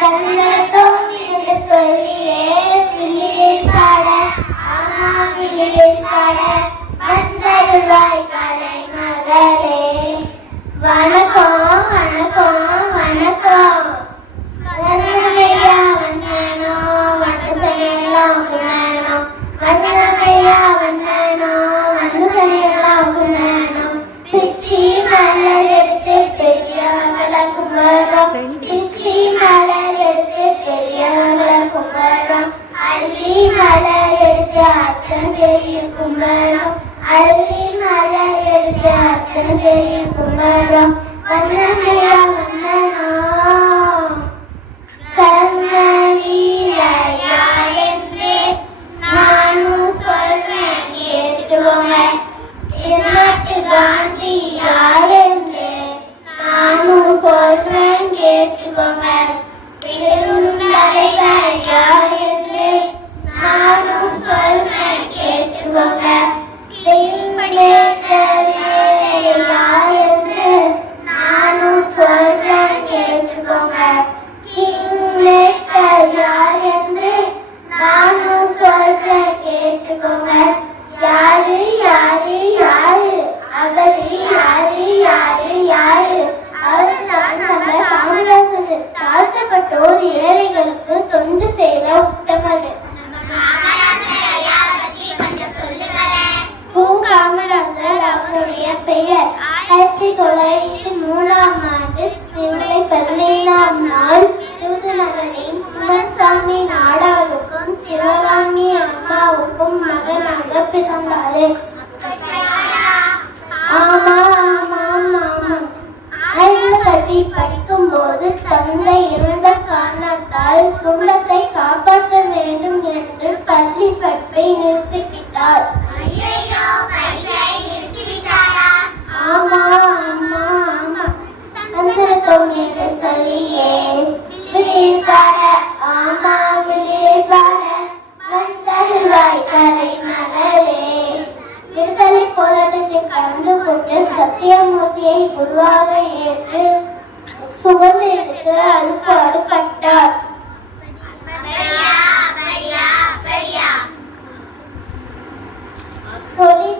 அனைவருக்கும் சொல்லியே பாட அம்மா பாட வந்தருவாய் கும்பரம் என்று நானும் சொல்றேன் கேட்டுக்கோங்க. பெயர் ஆயிரத்தி தொள்ளாயிரத்தி மூணாம் ஆண்டு ஜூலை பதினேழாம் நாள் விருதுநகரின் குமரசாமி நாடாளுக்கும் சிவகாமி அம்மாவுக்கும் மகனாக பிறந்தாரு. ஆமா ஆமா ஆமா ஆய்வு படிக்கும் படிக்கும்போது தந்தை சத்தியமூர்த்தியை குருவாக ஏற்று சுகந்திரத்துக்கு அழுப்பாடுபட்டார் சொல்லி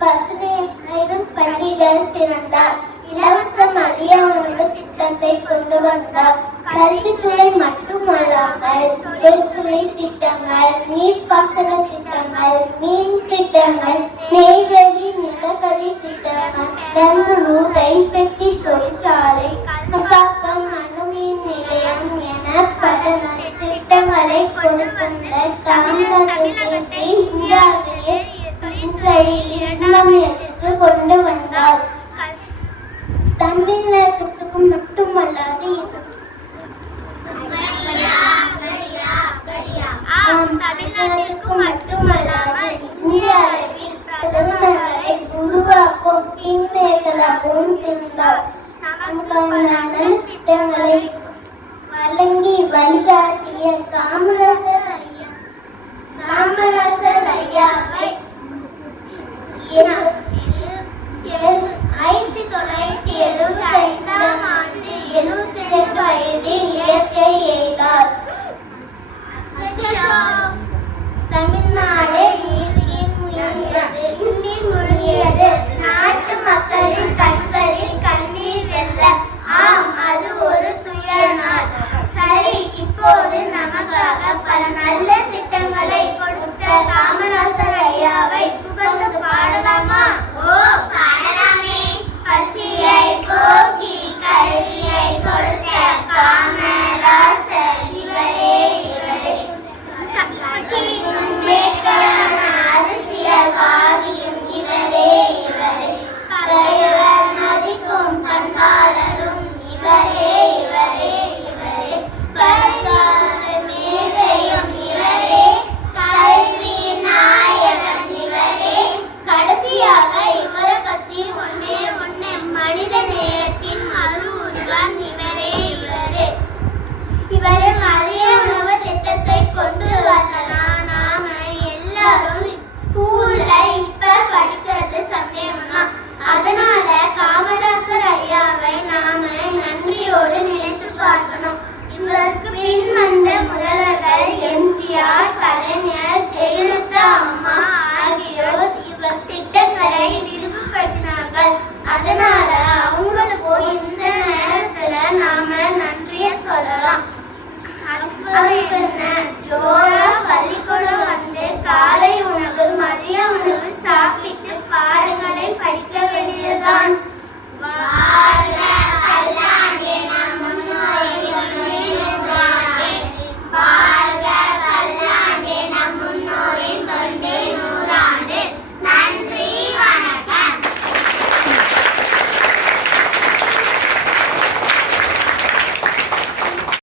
பதினேழாயிரம் பள்ளிகள் திறந்தார். இலவச மதிய உணவு திட்டத்தை கொண்டு வந்தார். கல்வித்துறை மட்டுமல்லாமல் தொழில்துறை திட்டங்கள் நீர்ப்பாசன திட்டங்கள் திட்டங்கள் நெய்வேலி நிலக்கரி திட்டங்கள் பெங்களூர் ரயில் பெட்டி தொழிற்சாலை கல்பாக்கம் அணுமின் நிலையம் என பல திட்டங்களை கொண்டு வந்த தமிழகத்தை இந்தியாவிலே தொழில்துறையை இரண்டாம் இடத்திற்கு கொண்டு வந்தார். தமிழகத்துக்கும் மட்டுமல்லாது இது ஆம், தமிழ்நாட்டிற்கு மட்டுமல்லாமல் இந்திய பின்னேற்றலாகவும் இருந்தார் நமக்கான நலன் திட்டங்களை வழங்கி வழிகாட்டிய காமராஜர் ஐயா. காமராஜர் ஐயாவை நாம நன்றியை சொல்லலாம். அது